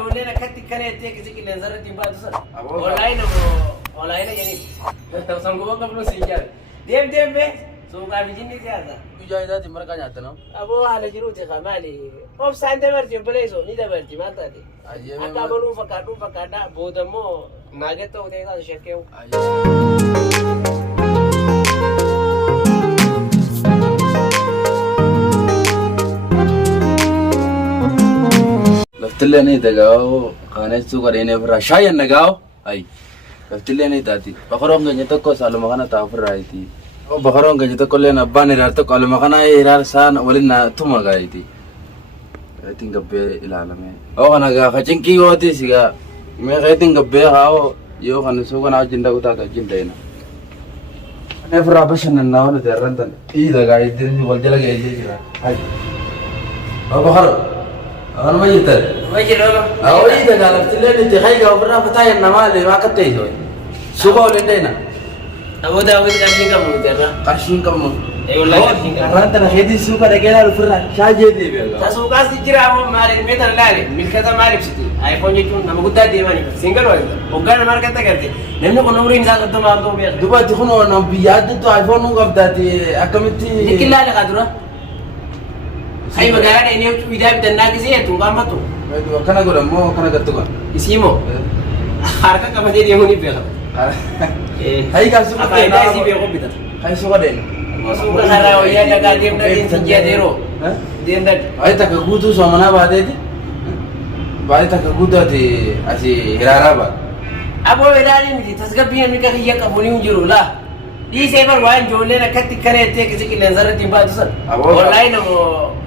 جولنا كتك كان يتيك زي كده نزرت يبادو سر والله يعني سانغو قبل سيجار ديم به سوق أبي جني زيادة Mujahidati mereka nyata no. أبو على جروتي خمالي أوف سانتا برتي بليزو نيدا برتي ما تادي أكا بلو فكادا بودمو ناقته وده شكله Laftillee tagao kanet suka dene fira shayan nagao ay laftillee tati bakaron ganya tokko saluma kana ta fira iti o bakaron ganya tokko lena banira tokko aluma kana irar san walina tuma ga iti ating gabbe ilalame o kana ga kachinki woti siga me kaiting gabbe hao yo kana suka na jinda uta ta jinda ina ne fira bashan na wala derrantan ida ga idin wal jala ga ijira ay o bakaron أنا ما جيت. ما جيت أنا. أولي إذا قالت لي أنت خيجة وبرا فتاي النمال ما كتير شوي. سوق ولدينا. أبو ده كارشين كم مودرنا. كارشين كم. أيوة لا كارشين كم. أنا ترى هذي سوق ده كنا الفرا شاجي دي بيلا. تسوق أصلي كرا أبو ماري ميتر لاري ملكة ماري بسيتي. آيفون يجون نمو كده دي ماني سينجل واحد. وكان ماركة تكرتي. نمني كنا نورين زاد قدام عبدو بيا. دوبا تخونو نم بياد تو آيفون نو قبضة دي أكملتي. نكلا لك أدرا. أي مقالة إني ويدا بدنا كذي تونغام بتو. كنا قولنا مو كنا قطعنا. اسمه. حركة كم هذي يهوني بيها. هاي كاسو apa itu sih bego bitar هاي سوق ده. masuk ke sana ya jaga dia dari sini dero dia ndak هاي تكغوتو سومنا بعدين بعد تكغوتو دي أسي هرارابا abo irani miti tasgabiyan mika hiya kabuli unjuru la di sebar wan jole na katti kare te kisi kilen zarati ba tusan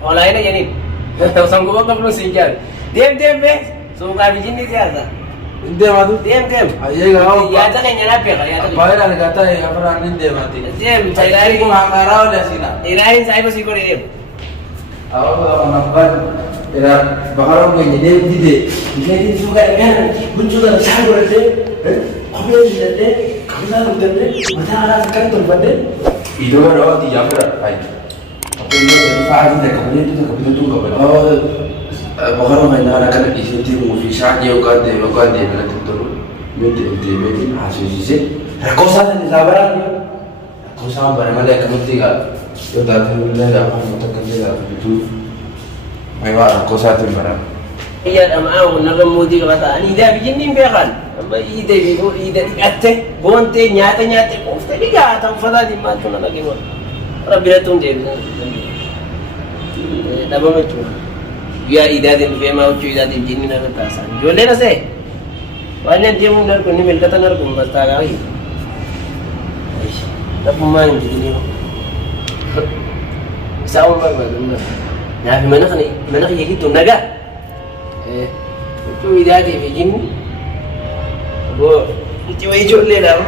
online yani tahu sanggup apa belum sinjar dem be so ka bijin ni tiasa Inde matu? dem Aye gao. ya ta kanya na pe ya ta Bayar ada kata ya apa inde mati. dem cairari Ko hangarao le sina. irani sai basi ko dem Awak kalau nampak ira bakal orang yang jadi jadi suka kan muncul dalam sahur ada kau yang ada kau dah udah mata arah kan terpada itu ada di Jakarta ay apa ini dari faham deh kau itu kau oh bakal orang yang ada kan isu itu mungkin saja okat deh mana tentu mesti hasil sih rekosan di Jakarta rekosan barang-barang kamu tinggal yo dati udah apa matakan dia itu mewah rekosan itu barang iya amau nagamudi kata ani ida bijin bekan amma ida bigo ida atte bonte nyata kofte diga ta fada di ma tuna lagi mo rabbira tun de daba metu ya ida de be ma ucu ida de jinni na ta san jole na se wanya dia mun dar ko ni mel kata nar ko basta ga yi dabu ma ni ni sawo ma ma na fi mana yiki tun naga itu ida de bijin Bo, itu hijau le dah.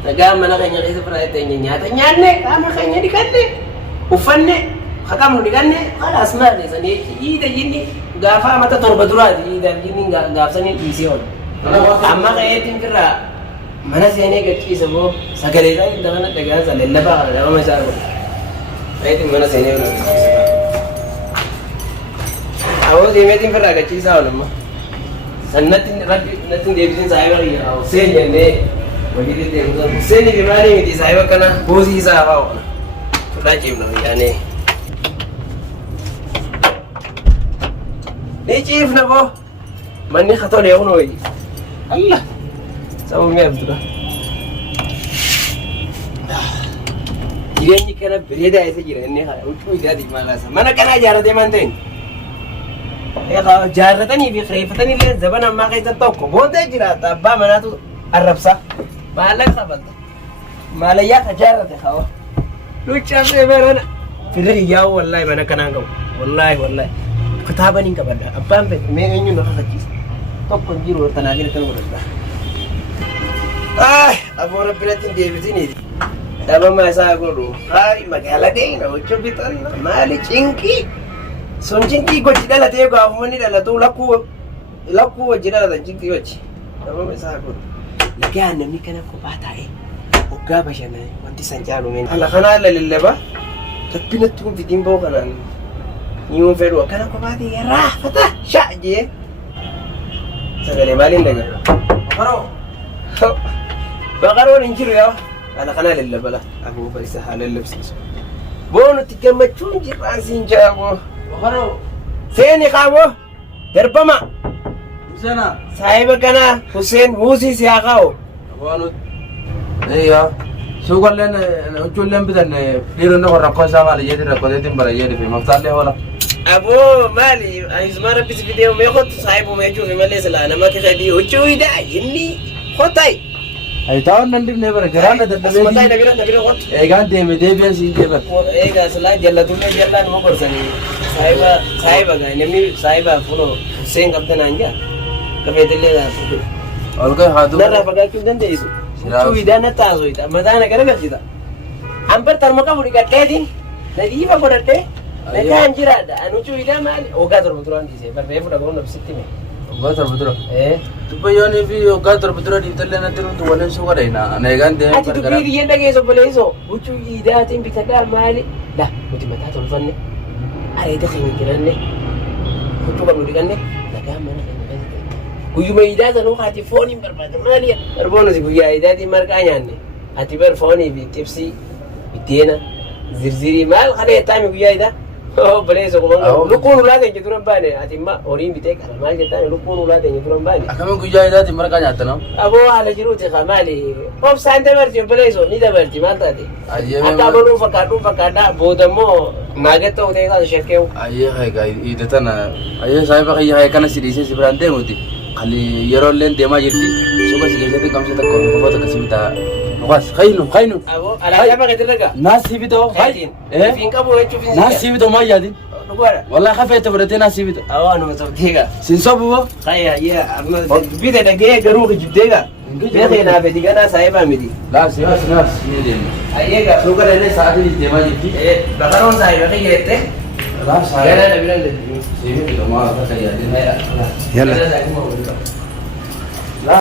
Naga mana kanya kita pernah tanya nyata nyane, kama kanya dikanne, ufanne, kakam dikanne, kalau asma deh sani, ida ini gafa mata torbadura, ida ini gaf sani dision. Amma kaya itu kira mana sih ini kecil semua, segala itu dengan negara salin apa kalau dalam macam itu, itu mana sih ini orang. Awal dia itu kira kecil sahaja mah. Natin debitin sahiba ya Hussein ne wajidi de Hussein Ibrahim di sahiba kana bozi sahiba wana kula jim na yani ni chief na bo manni khatol yawno yi Allah sabu me abdura jirenni kana bereda ese jirenni ha utu ida di malasa mana kana jarate manten ya kalau jaratani bi khayfatani le zabana ma kayta tokko bonde jira tabba manatu arabsa malak khabat malaya jarate khawa lucha se merana fidri ya wallahi mana kana gaw wallahi kitabani kabada abban be me enyu no khaji tokko jiro tanagir tan wala abu rabbilatin debitini daba ma sa godo ai magala de na ucho bitan mali chinki Son jinki ko jidala te ko afumani dala to lakku jidala da jinki yoci amma mai sa ko liga nan ni kana ko bata o ga bashana wanti sanjalo men ala kana la lillaba tabbina tu bidin bo kana يوم فيرو كان كوباتي راح فتح شاجي سجل بالين دقة بقرون إنجيل يا أنا خلال اللي بلا أبو فيس حال اللبس بونو تكمل شون جيران سينجابو سيني قابو دربما Sana. صاحبك أنا حسين موسي سياقاو Wanu. Iya. Sugallen ucullen bidan diru no rakko sama le yedi rakko detin bara yedi fi maftalle wala. أبو مالي أيزمارة بس فيديو ما يخط صاحبه ما يشوف ما ليس لا أنا ما كخدي وشوي ده إني خطاي Ay tawon nan dibne bara garana da بس متى dabe. نقدر خط E gan de me de be si de ba. إيه قاس لا جل تقول جل ما برسني صاحبة قاي نمي صاحبة فلو حسين قبضنا عنجا كم يدلي ده Olga hadu. نرى بقى كيف دندي يسو شوي ده نتازوي ده متى أنا كده بحكي أمبر ترمكا بودي كتير ندي فبرته نكان جرا ده أنا شوي ده مالي أوكا تربطران دي سه بربيه فدا كون نفسيتي مي Gatar budro. إيه Tupa yoni fi gatar budro di talle na tiru tu walen sugara ina. Ana gan de أنت تقولي لي يندا كيسو بليسو وشوي ده تيم بتكال مالي لا متى متى تلفني أريد خيني كناني كتوبا بودي كناني نكان ما نكان ويوم إذا زنو خاتي فوني برباد مالي أربعون زي ويا إذا دي مركان يعني أتبر فوني بتبسي بتينا زرزيري مال خليه تامي ويا إذا أوه بليسو كمان لكون ولا تيجي ترون باني أتيما أورين بتك على مال جتاني لكون ولا تيجي ترون باني Akame guja ida di marka nyata no. أبو على جروتي خمالي هم سانتا برتي بليسو نيدا برتي ما تادي Aye أنت أبو فكارو بودمو ما جت تو تيجا شركة aye hay ga ida tana. Aye sai ba hay kana sidise si brande muti. Khali yero len dema jirti. Suka sige jati kam se ta ko ta kasibita. Bas khaynu. أبو على جنب كده Nasibito hay. فين كابو هتشوف فين Nasibito ma yadin. نقول Wallahi khafeta brate nasibito. أو أنا متوتيجا Sin sabu خيا يا أبو بيدا دقيقة جروح جديجا بيدا نابدي كنا سايبا مدي La sinas ni أيها Suka lene saati di dema jirti. بخارون سايبا خيا La sai. يلا نبينا Sibito ma ta yadin. يلا